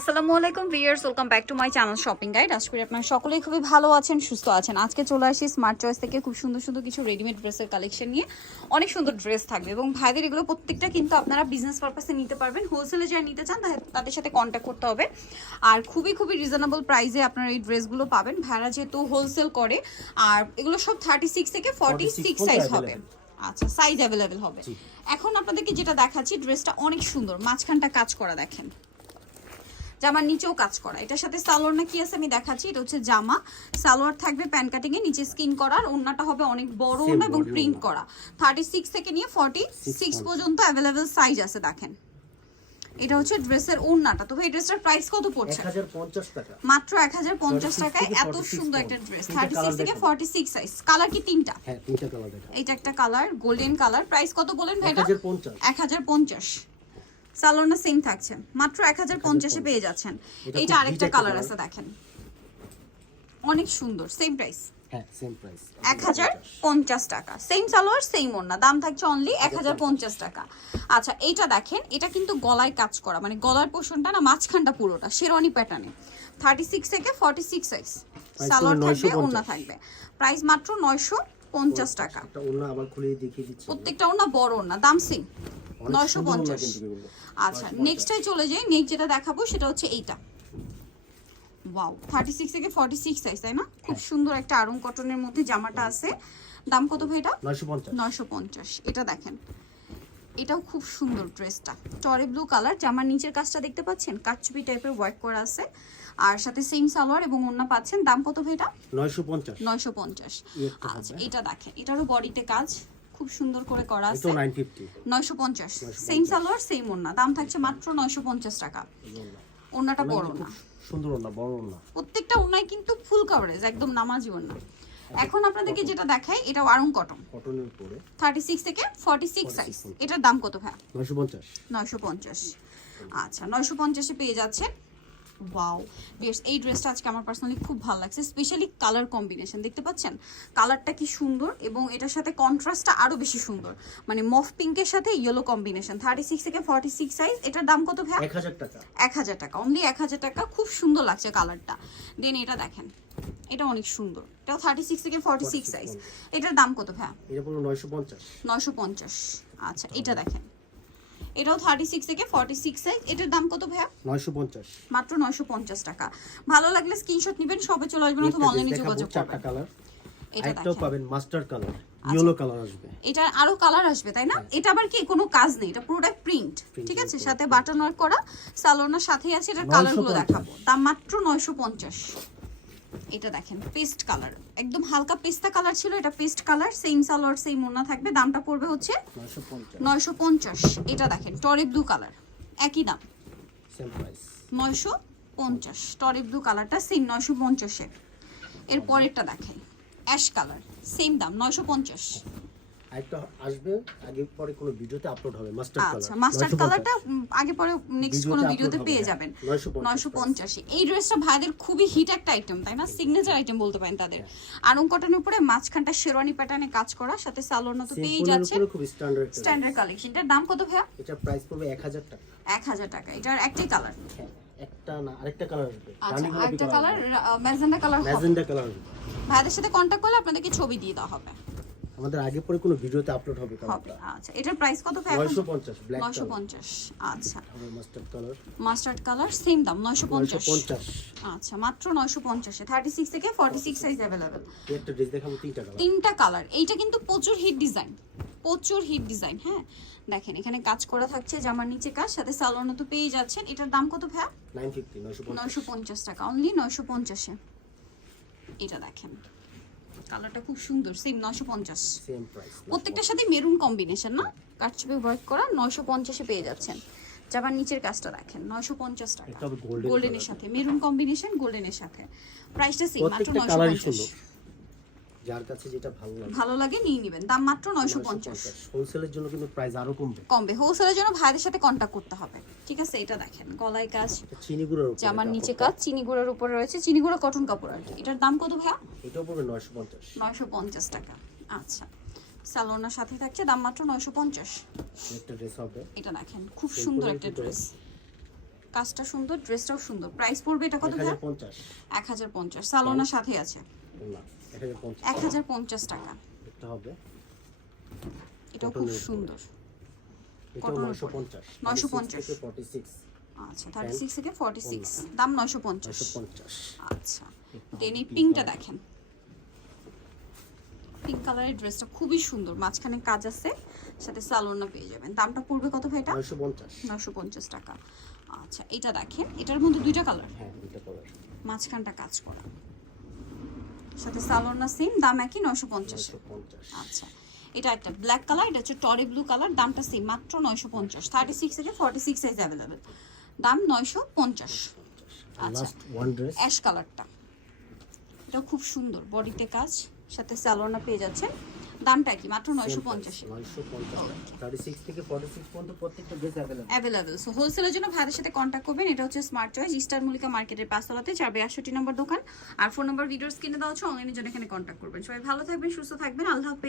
আসসালামু আলাইকুম viewers welcome back to my channel shopping guide আশা করি আপনারা সকলেই খুবই ভালো আছেন সুস্থ আছেন। আজকে চলে আসি স্মার্ট চয়েস থেকে খুব সুন্দর সুন্দর কিছু রেডিমেড ড্রেসের কালেকশন নিয়ে। অনেক সুন্দর ড্রেস থাকবে এবং ভাইদের এগুলো প্রত্যেকটা কিন্তু আপনারা বিজনেস পারপাসে নিতে পারবেন। হোলসেলে যারা নিতে চান তাদের- তাদের সাথে কন্ট্যাক্ট করতে হবে। আর খুবই খুবই রিজনেবল প্রাইসে আপনারা এই ড্রেসগুলো পাবেন। ভাইরা যেহেতু হোলসেল করে আর এগুলো সব থার্টি সিক্স থেকে ফর্টি সিক্স সাইজ হবে। আচ্ছা সাইজ অ্যাভেলেবেল হবে। এখন আপনাদেরকে যেটা দেখাচ্ছি ড্রেসটা অনেক সুন্দর। মাঝখানটা কাজ করা দেখেন। জামার নিচেও কাজ করা। এটার সাথে সালোয়ার না কি আছে আমি দেখাচ্ছি এটা হচ্ছে জামা। সালোয়ার থাকবে প্যান কাটিং এ নিচে স্কিন করার ওন্নাটা হবে অনেক বড় ওন্না এবং প্রিন্ট করা। থার্টি সিক্স থেকে নিয়ে ফর্টি সিক্স পর্যন্ত অ্যাভেলেবেল সাইজ আছে দেখেন। এটা হচ্ছে ড্রেসের ওন্নাটা। তো এই ড্রেসটার প্রাইস কত পড়ছে? 1050 টাকা। মাত্র এক হাজার পঞ্চাশ টাকায় এত সুন্দর একটা ড্রেস তিনটা থার্টি সিক্স colour থেকে দেখাবো। ফর্টি সিক্স সাইজ কালার কি তিনটা? হ্যাঁ তিনটা কালার এইটা একটা কালার গোল্ডেন কালার প্রাইস কত বলেন ভাইটা 1050 এক হাজার পঞ্চাশ। সালোনা সেম থাকছে। মাত্র এক হাজার পঞ্চাশে পেয়ে যাচ্ছেন। এইটা আরেকটা কালার আছে দেখেন। অনেক সুন্দর সেম প্রাইস হ্যাঁ প্রাইস এক হাজার পঞ্চাশ টাকা। সেম সালোয়ার সেম ওড়না। দাম থাকছে অনলি এক হাজার পঞ্চাশ টাকা। আচ্ছা এইটা দেখেন এটা কিন্তু গলায় কাজ করা। মানে গলার পোর্শনটা না মাঝখানটা পুরোটা শেরওয়ানি প্যাটার্নে থার্টি সিক্স থেকে ফর্টি সিক্স সাইজ সালোয়ার থাকবে ওড়না থাকবে। প্রাইস মাত্র নয়শো পঞ্চাশ টাকা। প্রত্যেকটা ওড়না বড় ওড়না দাম সেম নয়শো পঞ্চাশ। আচ্ছা নেক্সটটাই চলে যাই। নেক্সট যেটা দেখাবো সেটা হচ্ছে এইটা। ওয়াও থার্টি সিক্স থেকে ফর্টি সিক্স সাইজ তাই না? খুব হ্যাঁ। সুন্দর একটা আরং কটনের মধ্যে জামাটা আছে। দাম কত ভাই এটা? নয়শো পঞ্চাশ। এটা দেখেন। এটাও খুব সুন্দর ড্রেসটা। টরে ব্লু কালার জামার নিচের কাজটা দেখতে পাচ্ছেন? কাটচুপি টাইপের ওয়ার্ক করা আছে। আর সাথে সেম সালোয়ার এবং ওন্না পাচ্ছেন। দাম কত ভাই এটা? নয়শো পঞ্চাশ। এই একটা আচ্ছা এটা দেখেন। এটারও বডিতে কাজ। খুব সুন্দর করে করা আছে। 950 নয়শো পঞ্চাশ। সেম সালোয়ার সেম ওন্না দাম থাকছে মাত্র নয়শো পঞ্চাশ টাকা। এই ওন্নাটা বড় না সুন্দর ওড়না বড় ওড়না। প্রত্যেকটা ওন্নায় কিন্তু ফুল কভারেজ একদম নামাজি ওন্না এখন আপনাদেরকে যেটা দেখাই এটা আরং কটন কটনের থার্টি সিক্স থেকে ফর্টি সিক্স সাইজ এটার দাম কত ভাই 950 নয়শো পঞ্চাশ। আচ্ছা নয়শো পঞ্চাশে পেয়ে যাচ্ছেন ওয়াও বেশ এই ড্রেসটা আজকে আমার পার্সোনালি খুব ভালো লাগছে স্পেশালি কালার কম্বিনেশন দেখতে পাচ্ছেন? কালারটা কি সুন্দর এবং এটার সাথে কন্ট্রাস্টটা আরও বেশি সুন্দর। মানে মফ পিঙ্কের সাথে ইয়েলো কম্বিনেশন থার্টি সিক্স থেকে ফর্টি সিক্স সাইজ এটার দাম কত ভাই 1000 টাকা। এক হাজার টাকা অনলি এক হাজার টাকা খুব সুন্দর লাগছে কালারটা দেন এটা দেখেন এটা অনেক সুন্দর এটাও থার্টি সিক্স থেকে ফর্টি সিক্স সাইজ এটার দাম কত ভাই এটা পুরো 950 নয়শো পঞ্চাশ। আচ্ছা এটা দেখেন। এটাও থার্টি সিক্স থেকে ফর্টি সিক্স সাইজ এটার দাম কত ভাইয়া? 950 মাত্র নয়শো পঞ্চাশ টাকা। ভালো লাগলে স্ক্রিনশট নেবেন সবে চলে আসবেন অথবা অনলাইনে যোগাযোগ চারটা করবেন। কালার এটা পাবেন মাস্টার কালার ইয়েলো কালার আসবে। এটা আরও কালার আসবে তাই না? এটা আবার কি? কোনো কাজ নেই এটা পুরোটাই প্রিন্ট ঠিক আছে? সাথে বাটন ওয়ার্ক করা সালোনার সাথেই আছে এটার কালারগুলো দেখাবো। দাম মাত্র নয়শো পঞ্চাশ। এটা দেখেন পেস্ট কালার। একদম হালকা পেস্তা কালার ছিল এটা paste colour same salwar same ওনা থাকবে। দামটা পড়বে হচ্ছে 950 নয়শো পঞ্চাশ। এটা দেখেন টরে ব্লু কালার একই দাম। নয়শো পঞ্চাশ। টরে ব্লু কালারটা সেম নয়শো পঞ্চাশের। এর পরেরটা দেখেন অ্যাশ কালার সেম দাম নয়শো পঞ্চাশ। আরেকটা আসবে আগে পরে কোনো ভিডিওতে আপলোড হবে মাস্টার কালার আচ্ছা মাস্টার্ড কালারটা আগে পরে নেক্সট কোনো ভিডিওতে পেয়ে যাবেন। হ্যাঁ। 950 এই ড্রেসটা ভাইদের খুবই হিট একটা আইটেম তাই না? সিগনেচার আইটেম বলতে পারেন তাদের। আরং কটনের উপরে মাঝখানটা শেরওয়ানি প্যাটার্নে কাজ করা সাথে সালোয়ার তো পেয়ে যাচ্ছেন খুব স্ট্যান্ডার্ড স্ট্যান্ডার্ড কালেকশনটার দাম কত ভাইয়া? এটা প্রাইস পড়বে 1000 টাকা। এক হাজার টাকা। এটার একটাই কালার হ্যাঁ একটা না আরেকটা কালার আসবে। আচ্ছা আরেকটা colour magenta colour magenta colour ভাইদের সাথে কন্ট্যাক্ট করলে আপনাদেরকে ছবি দিয়ে দেওয়া হবে। আমাদের আগে পরে কোনো ভিডিওতে আপলোড হবে হবে আচ্ছা। এটার প্রাইস কত ভাই 950 ব্ল্যাক নয়শো কালার পঞ্চাশ আচ্ছা। Master colour mustard colour same দাম নয়শো পঞ্চাশ। 950 আচ্ছা মাত্র নয়শো পঞ্চাশে থার্টি সিক্স থেকে ফর্টি সিক্স সাইজ অ্যাভেলেবেল এই একটা ড্রেস দেখাবো তিনটা কালার তিনটা কালার এইটা কিন্তু প্রচুর হিট ডিজাইন প্রচুর হিট ডিজাইন হ্যাঁ। দেখেন এখানে কাজ করা থাকছে জামার নিচে কাজ সাথে সালোয়ার তো পেয়ে যাচ্ছেন। এটার দাম কত ভাই 950 950 নয়শো পঞ্চাশ। টাকা অনলি নয়শো পঞ্চাশে এটা দেখেন। কালারটা খুব সুন্দর সেম 950 সেম প্রাইস প্রত্যেকটার সাথে মেরুন কম্বিনেশন না? কাটছবে ওয়ার্ক করা 950 এ পেয়ে যাচ্ছেন। জামার নিচের কাজটা দেখেন 950 টাকা। গোল্ডেনের সাথে মেরুন কম্বিনেশন গোল্ডেনের সাথে। প্রাইসটা সেম মাত্র 950 যার কাছে যেটা ভালো লাগে। ভালো লাগে নিয়ে নেবেন। দাম মাত্র নয়শো পঞ্চাশ। হোলসেলের জন্য কিন্তু প্রাইস আরও কমবে। কমবে। হোলসেলের জন্য ভাইদের সাথে কন্ট্যাক্ট করতে হবে। ঠিক আছে? এটা দেখেন। গলায় কাজ চিনি গুঁড়োর উপরে জামার নিচে কাজ চিনি গুঁড়োর উপরে রয়েছে। চিনি গুঁড়ো কটন কাপড় আর কি। এটার দাম কত ভাইয়া? এটাও পড়বে 950 নয়শো পঞ্চাশ টাকা। আচ্ছা। স্যালোনার সাথে থাকছে দাম মাত্র নয়শো পঞ্চাশ। একটা ড্রেস হবে। এটা দেখেন। খুব সুন্দর একটা ড্রেস কাজটা সুন্দর ড্রেসটাও সুন্দর। প্রাইস পড়বে এটা কত এক হাজার পঞ্চাশ। সালোনার সাথে আছে। এক হাজার পঞ্চাশ। টাকা। এটা হবে? এটাও খুব সুন্দর। নয়শো পঞ্চাশ। 950 থেকে ফর্টি সিক্স আচ্ছা থার্টি সিক্স থেকে ফর্টি সিক্স দাম নয়শো পঞ্চাশ। আচ্ছা। দেন এই পিঙ্কটা দেখেন। পিঙ্ক কালারের ড্রেসটা খুবই সুন্দর। মাঝখানে কাজ আছে সাথে সালোনা পেয়ে যাবেন। দামটা পড়বে কত ভাই এটা? নয়শো পঞ্চাশ। নয়শো পঞ্চাশ টাকা। আচ্ছা এটা দেখেন এটার মধ্যে দুইটা কালার হ্যাঁ দুইটা কালার মাঝখানটা কাজ করা। সাথে সালোনা সেম দাম একই নয়শো পঞ্চাশ। নয়শো পঞ্চাশ। আচ্ছা এটা একটা ব্ল্যাক কালার এটা হচ্ছে টরি ব্লু কালার দামটা সেম মাত্র নয়শো পঞ্চাশ। থার্টি সিক্স থেকে ফর্টি সিক্স সাইজ অ্যাভেলেবেল দাম নয়শো পঞ্চাশ। আচ্ছা। লাস্ট ওয়ান ড্রেস অ্যাশ কালারটা এটা খুব সুন্দর বডিতে কাজ। সাথে স্যালোনা পেয়ে যাচ্ছে দামটা কি? মাত্র নয়শো পঞ্চাশে। নয়শো পঞ্চাশ থার্টি সিক্স থেকে ফর্টি সিক্স পর্যন্ত প্রত্যেকটা ড্রেস अवेलेबल अवेलेबल সো হোলসেলের জন্য ভাইদের সাথে কন্ট্যাক্ট করবেন। এটা হচ্ছে স্মার্ট চয়েস ইস্টার মুলিকা মার্কেটের পাঁচতলাতে চার বিরাশি নম্বর দোকান। আর ফোন নম্বর ভিডিওর স্ক্রিনে দেওয়া হচ্ছে অনলাইনের জন্য এখানে কন্ট্যাক্ট করবেন। সবাই ভালো থাকবেন সুস্থ থাকবেন। আল্লাহ হাফেজ।